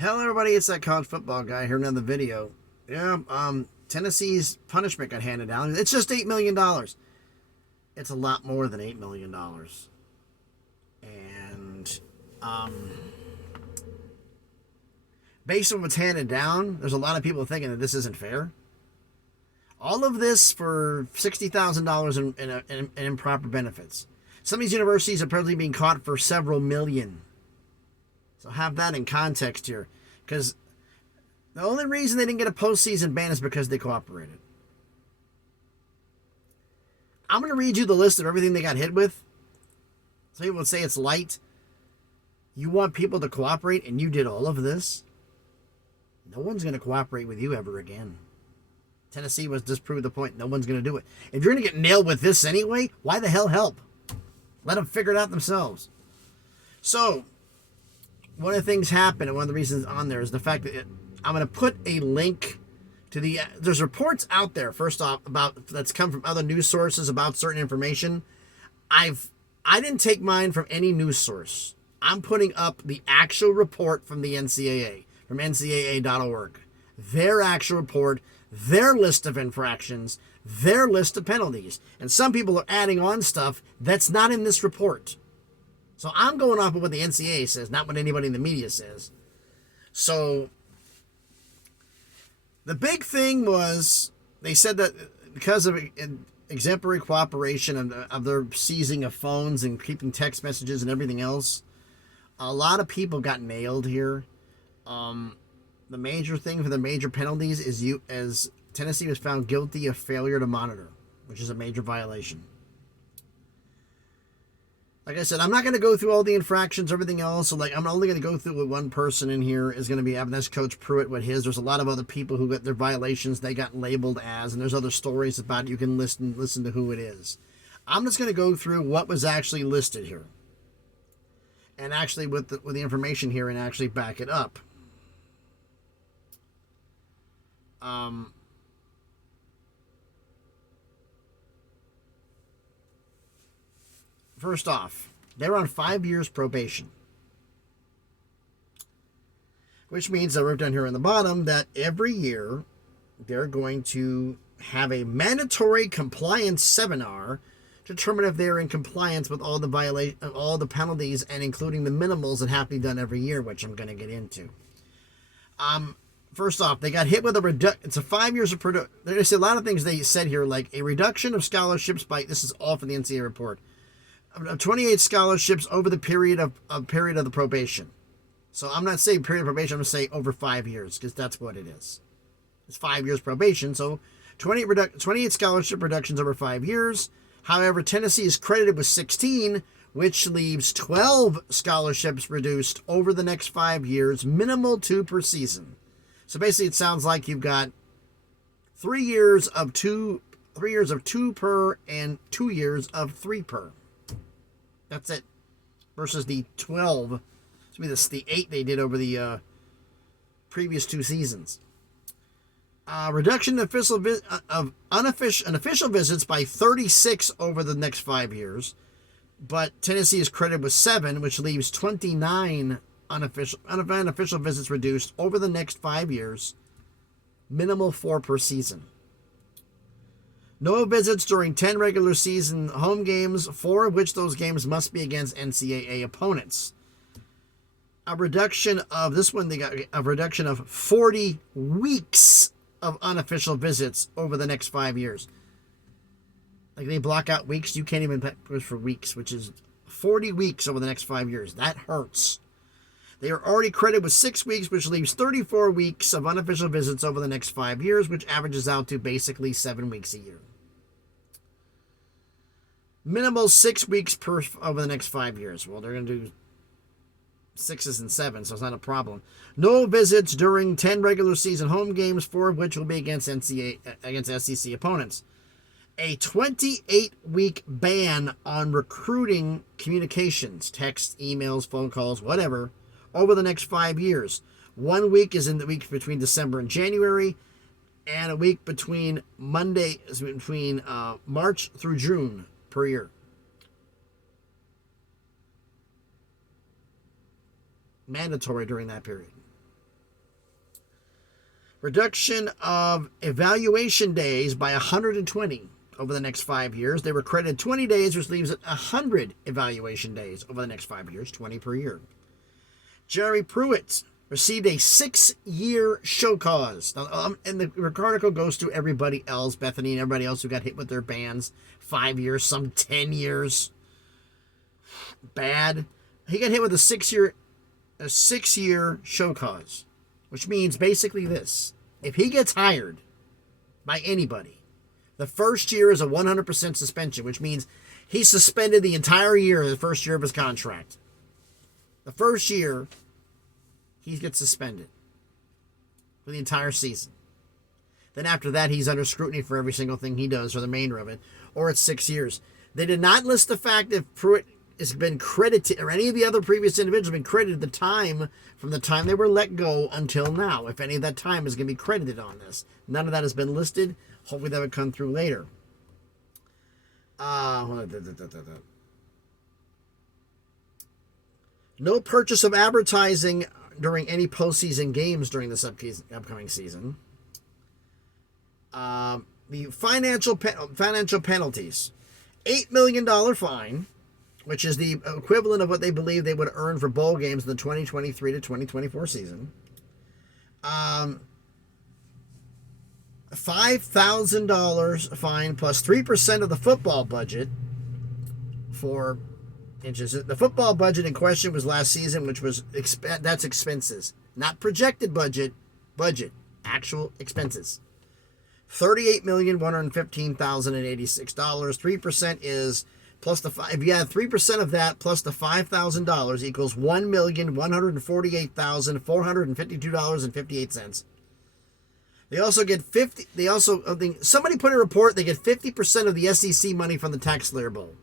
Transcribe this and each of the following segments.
Hello, everybody. It's that college football guy here. Another video. Yeah, Tennessee's punishment got handed down. It's just $8 million. It's a lot more than $8 million. And based on what's handed down, there's a lot of people thinking that this isn't fair. All of this for $60,000 in improper benefits. Some of these universities are probably being caught for several million. So have that in context here. Because the only reason they didn't get a postseason ban is because they cooperated. I'm going to read you the list of everything they got hit with. Some people would say it's light. You want people to cooperate and you did all of this? No one's going to cooperate with you ever again. Tennessee was disproved the point. No one's going to do it. If you're going to get nailed with this anyway, why the hell help? Let them figure it out themselves. So, one of the things happened, and one of the reasons on there is the fact that I'm going to put a link to there's reports out there, first off, that's come from other news sources about certain information. I didn't take mine from any news source. I'm putting up the actual report from the NCAA, from ncaa.org. Their actual report, their list of infractions, their list of penalties. And some people are adding on stuff that's not in this report. So I'm going off of what the NCAA says, not what anybody in the media says. So the big thing was they said that because of exemplary cooperation of their seizing of phones and keeping text messages and everything else, a lot of people got nailed here. The major thing for the major penalties is as Tennessee was found guilty of failure to monitor, which is a major violation. Like I said, I'm not going to go through all the infractions, everything else. So, I'm only going to go through what one person in here is going to be. That's Coach Pruitt, what his. There's a lot of other people who got their violations. They got labeled as, and there's other stories about it. You can listen to who it is. I'm just going to go through what was actually listed here, and actually with the information here, and actually back it up. First off, they're on 5 years probation, which means I wrote down here on the bottom that every year they're going to have a mandatory compliance seminar to determine if they're in compliance with all the penalties, and including the minimals that have to be done every year, which I'm going to get into. First off, they got hit with it's a 5 years of production. There's a lot of things they said here, like a reduction of scholarships by, this is all from the NCAA report, 28 scholarships over the period of the probation. So I'm not saying period of probation, I'm going to say over 5 years, because that's what it is. It's 5 years probation, so 28 scholarship reductions over 5 years. However, Tennessee is credited with 16, which leaves 12 scholarships reduced over the next 5 years, minimal 2 per season. So basically it sounds like you've got 3 years of 2 per, and 2 years of 3 per. That's it. Versus the 12. It's the 8 they did over the previous 2 seasons. Reduction of unofficial visits by 36 over the next 5 years. But Tennessee is credited with 7, which leaves 29 unofficial visits reduced over the next 5 years. Minimal 4 per season. No visits during 10 regular season home games, 4 of which those games must be against NCAA opponents. A reduction of, this one they got a reduction of 40 weeks of unofficial visits over the next 5 years. Like they block out weeks, you can't even push for weeks, which is 40 weeks over the next 5 years. That hurts. They are already credited with 6 weeks, which leaves 34 weeks of unofficial visits over the next 5 years, which averages out to basically 7 weeks a year. Minimal 6 weeks per over the next 5 years. Well, they're going to do 6s and 7s, so it's not a problem. No visits during 10 regular season home games, 4 of which will be against SEC opponents. A 28-week ban on recruiting communications, text, emails, phone calls, whatever, over the next 5 years. 1 week is in the week between December and January, and a week between March through June per year. mandatory during that period. Reduction of evaluation days by 120 over the next 5 years. They were credited 20 days, which leaves it 100 evaluation days over the next 5 years, 20 per year. Jerry Pruitt received a 6-year show cause. And the article goes to everybody else, Bethany and everybody else who got hit with their bans. 5 years, some 10 years. Bad. He got hit with a 6-year show cause, which means basically this. If he gets hired by anybody, the first year is a 100% suspension, which means he's suspended the entire year, the first year of his contract. The first year, he gets suspended for the entire season. Then after that, he's under scrutiny for every single thing he does, or the remainder of it, or it's 6 years. They did not list the fact if Pruitt has been credited, or any of the other previous individuals have been credited the time from the time they were let go until now. If any of that time is going to be credited on this. None of that has been listed. Hopefully that would come through later. No purchase of advertising during any postseason games during this upcoming season. The financial penalties. $8 million fine, which is the equivalent of what they believe they would earn for bowl games in the 2023 to 2024 season. $5,000 fine plus 3% of the football budget for inches. The football budget in question was last season, which was that's expenses, not projected budget, actual expenses. $38,115,086. 3% is plus the if you add 3% of that plus the $5,000 equals $1,148,452.58. They also get 50. They also somebody put in a report they get 50% of the SEC money from the Tax Slayer Bowl.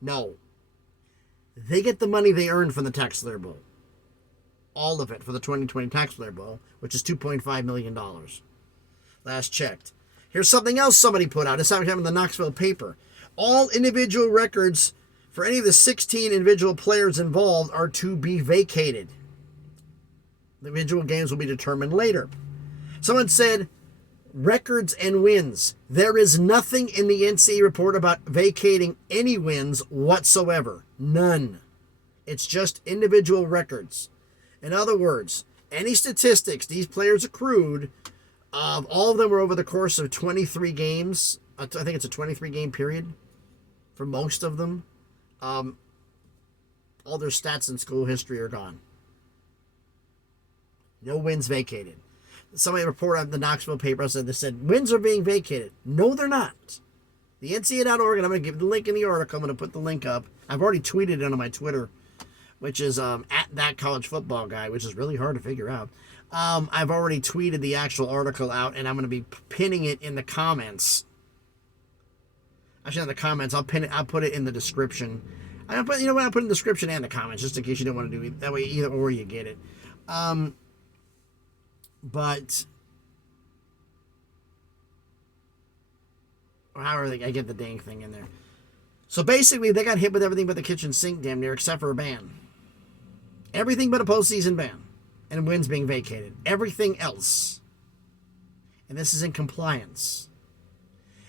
No, they get the money they earned from the Tax Slayer Bowl. All of it for the 2020 Tax Slayer Bowl, which is $2.5 million. Last checked. Here's something else somebody put out. It's out in the Knoxville paper. All individual records for any of the 16 individual players involved are to be vacated. The individual games will be determined later. Someone said, records and wins. There is nothing in the NCAA report about vacating any wins whatsoever. None. It's just individual records. In other words, any statistics these players accrued, all of them were over the course of 23 games. I think it's a 23-game period for most of them. All their stats in school history are gone. No wins vacated. Somebody reported on the Knoxville paper said wins are being vacated. No, they're not. The NCAA.org, and I'm going to give the link in the article. I'm going to put the link up. I've already tweeted it on my Twitter, which is at that college football guy, which is really hard to figure out. I've already tweeted the actual article out, and I'm going to be pinning it in the comments. Actually, in the comments, I'll pin it. I'll put it in the description. I'll put in the description and the comments, just in case you don't want to do it. That way, either or you get it. But however I get the dang thing in there. So basically, they got hit with everything but the kitchen sink damn near, except for a ban. Everything but a postseason ban. And wins being vacated. Everything else. And this is in compliance.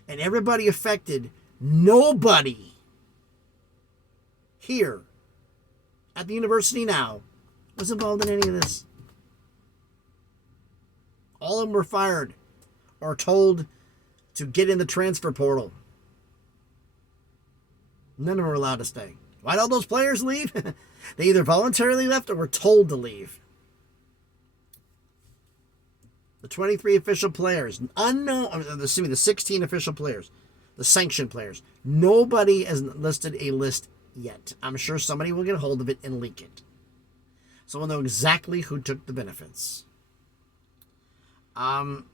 And everybody affected, nobody here at the university now was involved in any of this. All of them were fired or told to get in the transfer portal. None of them were allowed to stay. Why did all those players leave? They either voluntarily left or were told to leave. The 23 official players, the 16 official players, the sanctioned players. Nobody has listed a list yet. I'm sure somebody will get a hold of it and leak it. So we'll know exactly who took the benefits. Am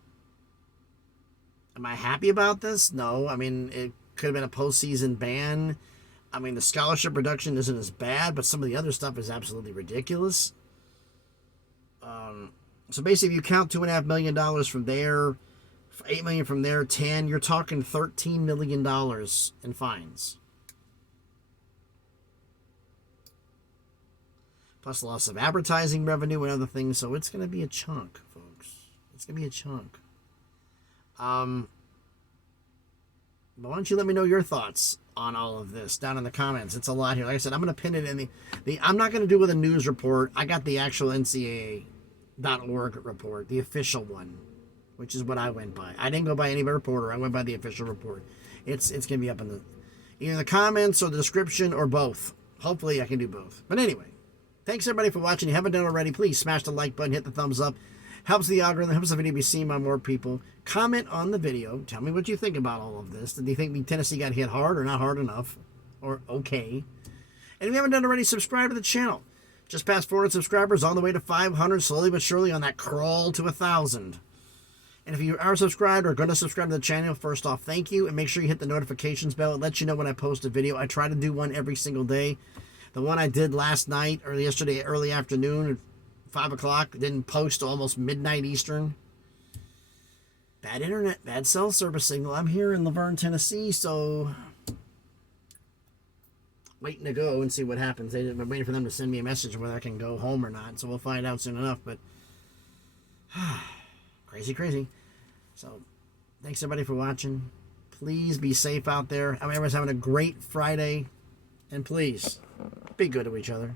I happy about this? No. I mean, it could have been a postseason ban. I mean, the scholarship reduction isn't as bad, but some of the other stuff is absolutely ridiculous. So basically, if you count $2.5 million from there, $8 million from there, 10, you're talking $13 million in fines. Plus loss of advertising revenue and other things. So it's going to be a chunk, folks. It's going to be a chunk. But why don't you let me know your thoughts on all of this down in the comments. It's a lot here. Like I said, I'm going to pin it in the I'm not going to do with a news report. I got the actual NCAA.org report, the official one, which is what I went by. I didn't go by any reporter. I went by the official report. It's going to be up in the either the comments or the description or both. Hopefully I can do both. But anyway, thanks everybody for watching. If you haven't done it already, please smash the like button, hit the thumbs up. Helps the algorithm, helps the video be seen by more people. Comment on the video. Tell me what you think about all of this. Do you think Tennessee got hit hard or not hard enough? Or okay? And if you haven't done it already, subscribe to the channel. Just past 400 subscribers, on the way to 500, slowly but surely on that crawl to 1,000. And if you are subscribed or going to subscribe to the channel, first off, thank you. And make sure you hit the notifications bell. It lets you know when I post a video. I try to do one every single day. The one I did last night or yesterday, early afternoon, 5 o'clock, didn't post almost midnight Eastern. Bad internet, bad cell service signal. I'm here in Laverne, Tennessee, so waiting to go and see what happens. I'm waiting for them to send me a message whether I can go home or not, so we'll find out soon enough. But crazy. So thanks everybody for watching. Please be safe out there. I mean, everyone's having a great Friday, and please be good to each other.